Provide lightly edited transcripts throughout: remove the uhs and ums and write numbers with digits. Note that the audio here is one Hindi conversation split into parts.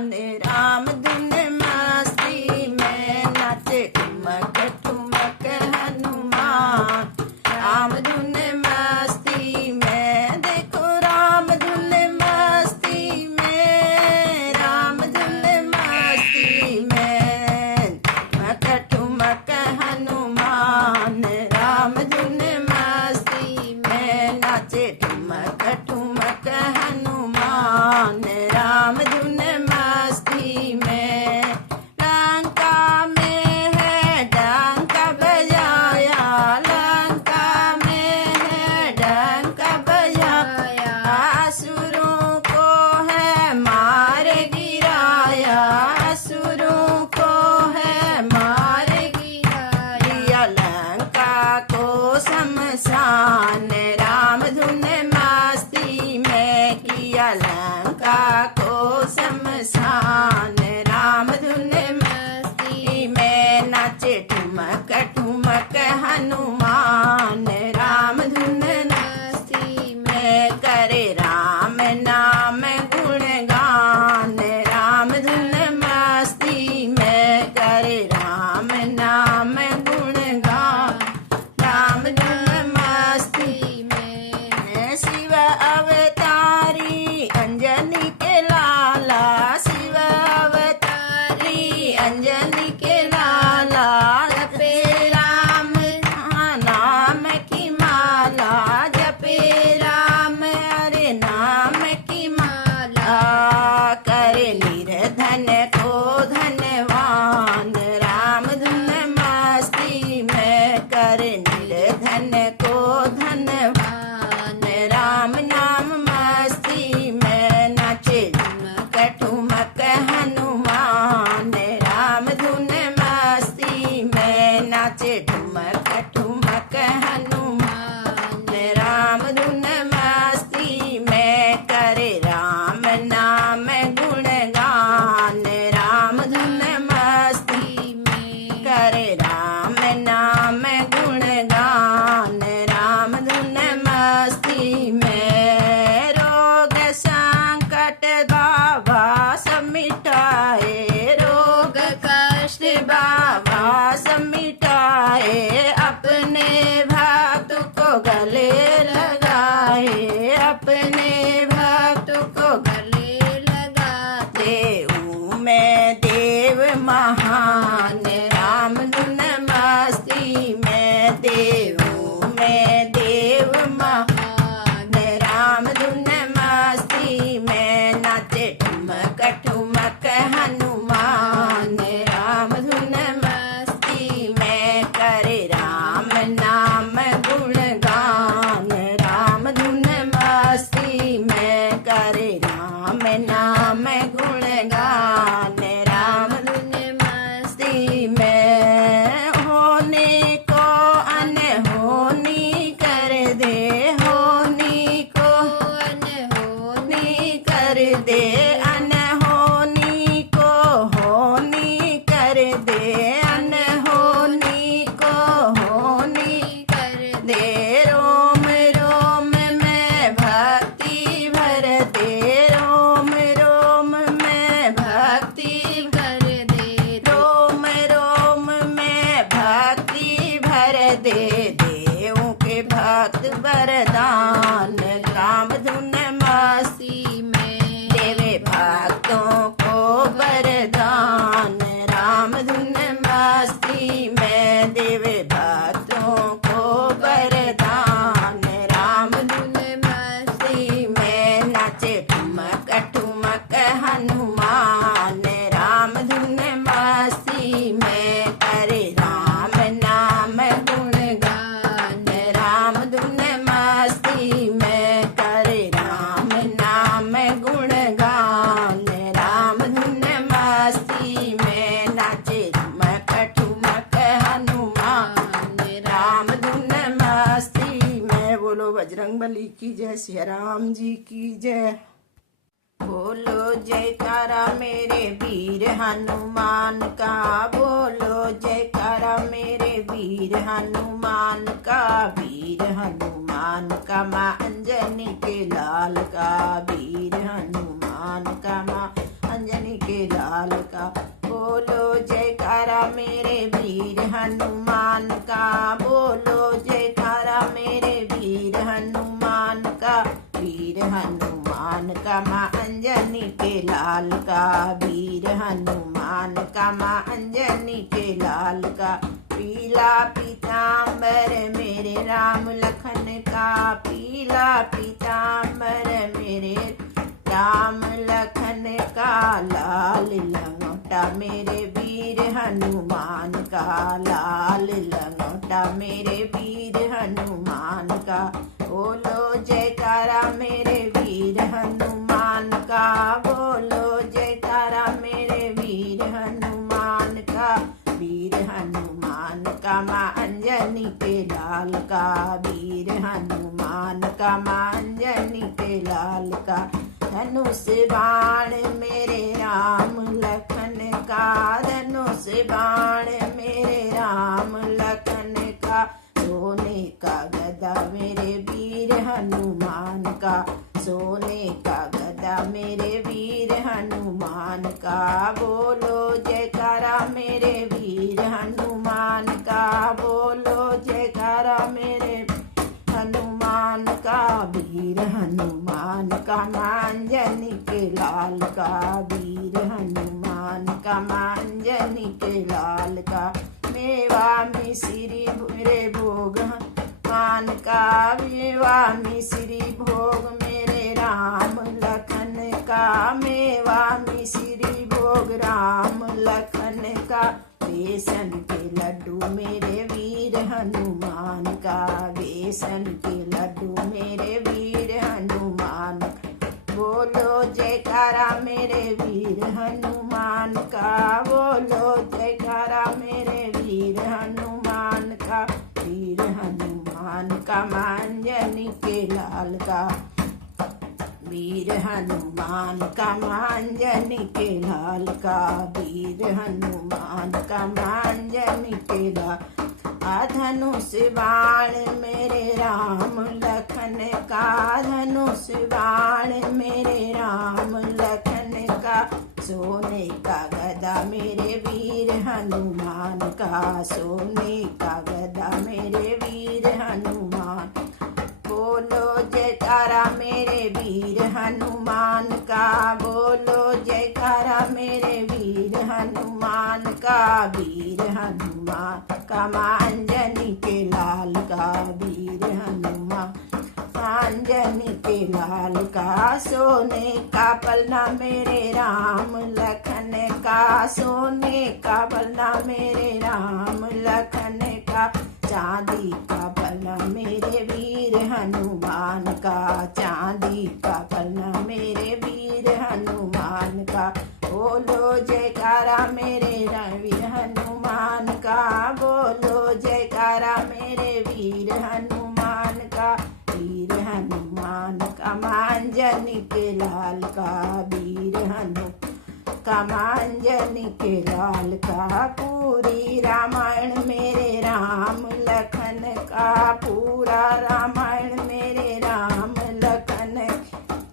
हनुमान राम धुन मस्ती में नाचे ठुमक ठुमक हनुमान राम धुन मस्ती में देखो राम धुन मस्ती में राम धुन मस्ती में ठुमक ठुमक हनुमान राम धुन मस्ती में नाचे ठुमक ठुमक हनुमान राम धुन मस्ती में लंका में है डंका बजाया लंका में है डंका बजाया असुरों को है मार गिराया असुरों को है मार गिराया लंका को शमशान राम धुन मस्ती में किया लंका को शमशान राम धुन मस्ती में नाचे ठुमक ठुमक हनुमान राम धुन मस्ती में करे राम नाम गुणगान राम धुन मस्ती में करे राम नाम गुणगान राम धुन मस्ती में शिव अवतारी अंजनी के लाला शिव अवतारी अंजनी के लाला जपे राम नाम की माला जपे राम अरे नाम की माला करे निर्धन को धनवान राम धुन मस्ती में करे निर्धन को धनवान राम नाम मस्ती में नाचे ठुमक ठुमक हनुमान राम धुन मस्ती में नाचे ठुमक ठुमक हनुमान राम धुन मस्ती में करे राम नाम गुणगान राम धुन मस्ती में करे राम नाम गुणगान राम धुन मस्ती में रोग संकट बाबा सब मिटाए रोग कष्ट बाबा सब मिटाए अपने भक्त को गले लगाए अपने भक्त को गले लगाते मैं देव महान राम धुन मस्ती में देव मैं देव महान राम धुन मस्ती में नाचे ठुमक ठुमक हनुमान राम धुन मस्ती में करे राम नाम गुणगान राम धुन मस्ती में करे राम नाम गुणगान राम धुन मस्ती में होने को अनहोनी कर दे होनी को अनहोनी कर दे अनहोनी को होनी कर दे अनहोनी को होनी कर दे रोम रोम में भक्ति भर दे रोम रोम में भक्ति भर दे रोम रोम में भक्ति भर दे देवों के भक्त वरदान राम धुन मस्ती में देवे भक्तों को वरदान राम धुन मस्ती में देवे भक्तों को वरदान राम धुन मस्ती में नाचे ठुमक ठुमक हनुमान राम धुन मस्ती में करे राम नाम गुणगान राम धुन मस्ती में करे राम नाम गुणगान राम धुन मस्ती में नाचे ठुमक ठुमक हनुमान राम धुन मस्ती में बोलो बजरंगबली की जय सिया राम जी की जय बोलो जयकारा मेरे वीर हनुमान का बोलो जयकारा मेरे वीर हनुमान का वीर हनुमान का माँ अंजनी के लाल का वीर हनुमान का माँ अंजनी के के लाल का, वीर हनुमान का माँ अंजनी के लाल का। पीला पीताम्बर मेरे राम लखन का, पीला पीताम्बर मेरे राम लखन का। लाल लंगोटा मेरे वीर हनुमान का, लाल लंगोटा मेरे वीर हनुमान का। बोलो जयकारा मेरे वीर हनुमान का, बोलो जयकारा मेरे वीर हनुमान का। वीर हनुमान का माँ अंजनी के लाल का, वीर हनुमान का माँ अंजनी के लाल का। धनुष बाण मेरे राम लखन का, धनुष बाण मेरे राम लखन का। सोने का गदा मेरे वीर हनुमान का, सोने का गदा मेरे वीर हनुमान का। बोलो जयकारा मेरे वीर हनुमान का, बोलो जयकारा मेरे हनुमान का। वीर हनुमान का माँ अंजनी के लाल का, वीर हनुमान का माँ अंजनी के लाल का। मेवा मिश्री मेरे भोग मान का, मेवा मिश्री भोग मेरे राम लखन का। मेवा मिश्री भोग राम लखन का। बेसन के लड्डू मेरे वीर हनुमान का, बेसन के लड्डू मेरे वीर हनुमान का। बोलो जयकारा मेरे वीर हनुमान का, बोलो जयकारा मेरे वीर हनुमान का। वीर हनुमान का माँ अंजनी के लाल का, वीर हनुमान का माँ अंजनी के लाल का। वीर हनुमान का माँ अंजनी के लाल। धनुष बाण मेरे राम लखन का, धनुष बाण मेरे राम लखन का। सोने का गदा मेरे वीर हनुमान का, सोने का गदा मेरे वीर हनुमान। बोलो जयकारा मेरे वीर हनुमान का, बोलो जयकारा मेरे वीर हनुमान का। वीर हनुमान का माँ अंजनी के लाल का, वीर हनुमान अंजनी के लाल का। सोने का पलना मेरे राम लखन का, सोने का पलना मेरे राम लखन का। चांदी का पलना मेरे वीर हनुमान का, चांदी का पलना मेरे वीर हनुमान का। बोलो जयकारा मेरे वीर हनुमान का, बोलो जयकारा मेरे वीर हनुमान का। वीर हनुमान का माँ अंजनी के लाल का, वीर हनुमान का माँ अंजनी के लाल का। पूरी रामायण मेरे राम लखन का, पूरा रामायण मेरे राम लखन।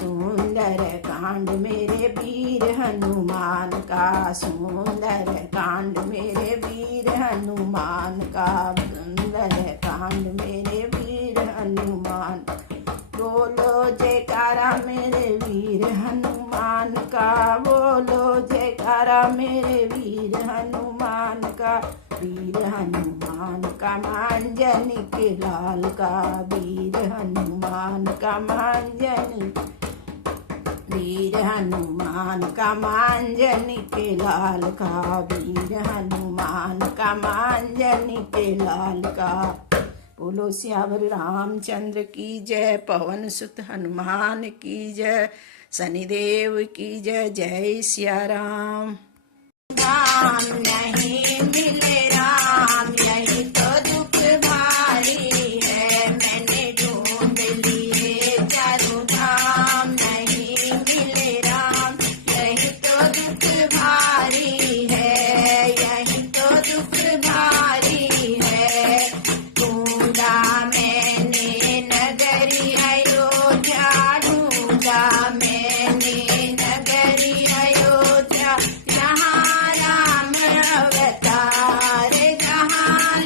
सुंदर कांड मेरे वीर हनुमान का, सुंदर कांड मेरे वीर हनुमान का, सुंदर कांड मेरे वीर हनुमान। बोलो जयकारा मेरे वीर हनुमान का, बोलो जयकारा मेरे वीर हनुमान का। वीर हनुमान का माँ अंजनी के लाल का, वीर हनुमान का माँ अंजनी। वीर हनुमान का माँ अंजनी के लाल का, वीर हनुमान का माँ अंजनी के लाल का। बोलो सियावर रामचंद्र की जय, पवन सुत हनुमान की जय, शनिदेव की जय। जय सिया राम। राम नहीं मिले राम, यही तो दुख भारी है। मैंने ढूंढ लिए चारों धाम, नहीं मिले राम, यही तो दुख भारी है, यही तो दुख भारी है। ढूंढा मैंने नगरी अयोध्या, ढूंढा मैंने नगरी अयोध्या। जहाँ राम अवतार, जहाँ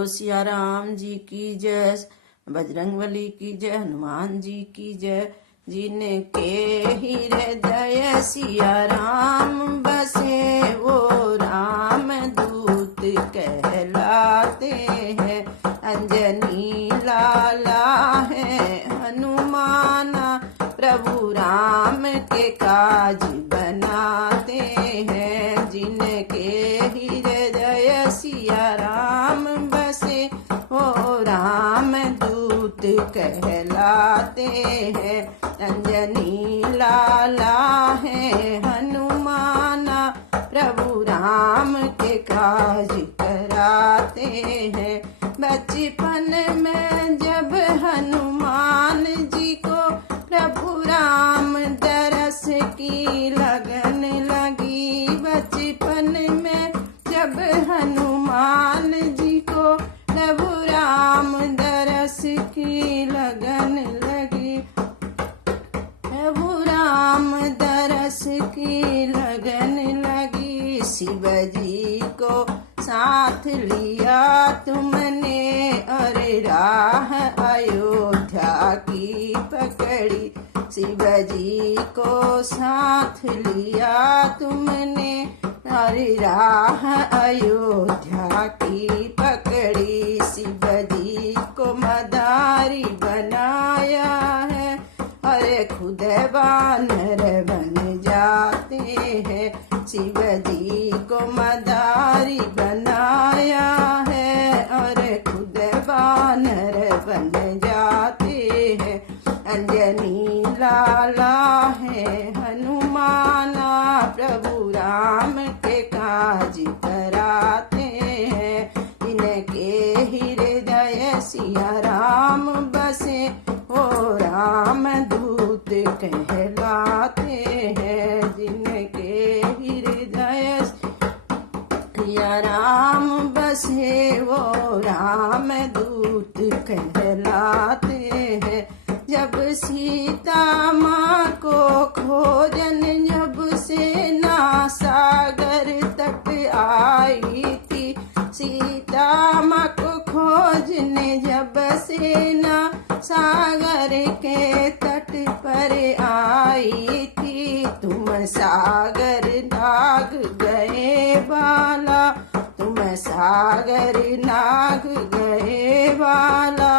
बोलो सिया राम जी की जय, बजरंगबली की जय, हनुमान जी की जय। जिनके हृदय सिया राम बसे वो राम दूत कहलाते हैं। अंजनी लाला है हनुमाना, प्रभु राम के काज बनाते हैं। जिनके हृदय सिया राम बसे वो राम दूत कहलाते हैं। अंजनी लाला है हनुमाना, प्रभु राम के काज कराते हैं। बचपन में जब हनुमान जी को प्रभु राम दरस की लगन लगी, बचपन में जब हनुमान जी को प्रभु राम दरस की लगन लगी, प्रभु राम दरस की लगन लगी। शिव जी को साथ लिया तुमने, अरे राह अयोध्या की पकड़ी। शिव जी को साथ लिया तुमने, अरे राह अयोध्या की पकड़ी। शिव जी को मदारी बनाया है, अरे खुद वानर बन जाते हैं। शिव जी को मदारी बनाया है, अरे खुद वानर बन जाते हैं। अंजनी लाला है हनुमाना, प्रभु राम के काज कराते हैं। इनके हृदय सिया राम बसे वो राम दूत कहलाते हैं। जिनके हृदय सिया राम बसे वो राम दूत कहलाते हैं। जब सीता माँ को खोजन जब सेना सागर तक आई थी, सीता माँ को खोजने जब सेना सागर के तट पर आई थी। तुम सागर नाग गए वाला, तुम सागर नाग गए वाला,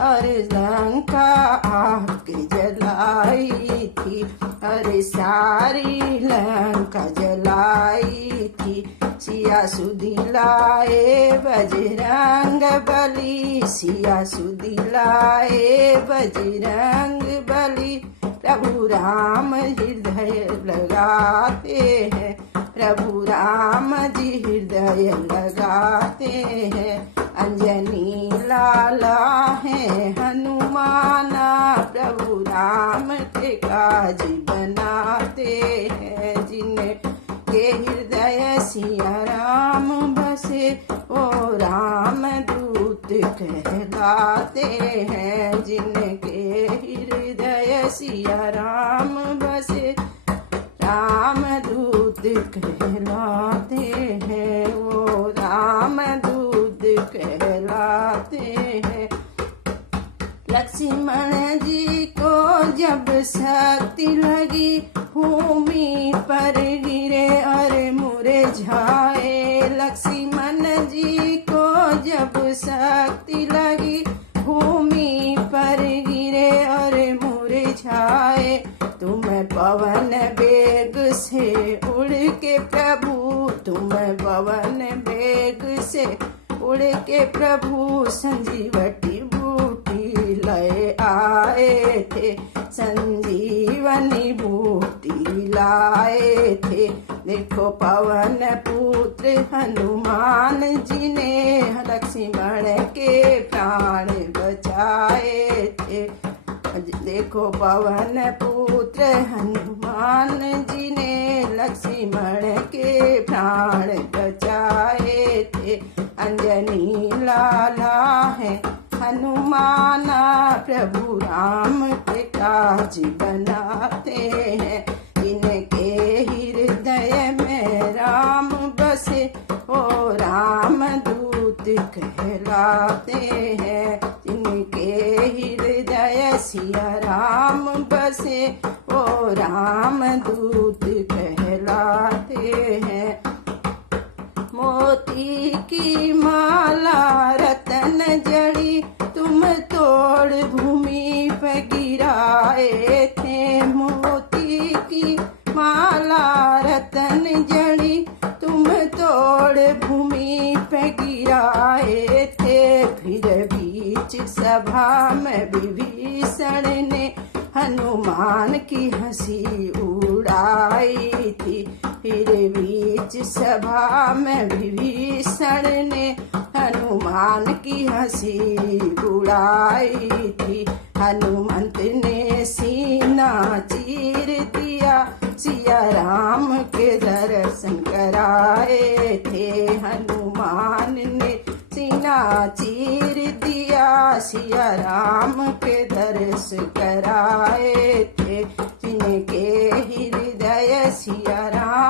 और लंका आग जलाई थी, अरे सारी लंका जलाई थी। सिया सुधी लाए बजरंग बली, सिया सुधी लाए बजरंग बली। प्रभु राम हृदय लगाते हैं, प्रभु राम जी हृदय लगाते हैं। अंजनी लाला है हनुमाना, प्रभु राम के काज बनाते हैं। जिनके हृदय सिया राम बसे वो राम दूत कहलाते हैं। जिनके हृदय सिया राम बसे राम दूत कहलाते हैं, वो राम दूत कहलाते हैं। लक्ष्मण जी को जब शक्ति लगी, भूमि पर गिरे और मुरझाए। लक्ष्मण जी को जब शक्ति लगी, भूमि पर गिरे और मुरझाए। तुम पवन वेग से उड़ के प्रभु, तुम पवन वेग से उड़ के प्रभु संजीवटी बूटी लय आए थे, संजीवनी बूटी लाए थे। देखो पवन पुत्र हनुमान जी ने लक्ष्मण के प्राण बचाए थे। देखो पवन पुत्र हनुमान जी ने लक्ष्मण के प्राण बचाए थे। अंजनी लाला है हनुमाना, प्रभु राम के काज बनाते हैं। इनके हृदय में राम बसे ओ राम दूत कहलाते हैं। जिनके हृदय सिया राम बसे वो रामदूत कहलाते हैं। मोती की माला रतन जड़ी तुम तोड़ भूमि पे गिराए थे। मोती की माला रतन जड़ी तुम तोड़ भूमि पे गिराए थे। फिर बीच सभा में विभीषण ने हनुमान की हंसी उड़ाई थी। फिर बीच सभा में विभीषण ने हनुमान की हंसी उड़ाई थी। हनुमंत ने सीना चीर दिया, सिया राम के दर्शन कराए थे। हनुमान ने सीना चीर दिया, सिया राम के दर्शन कराए थे। जिनके हृदय सिया राम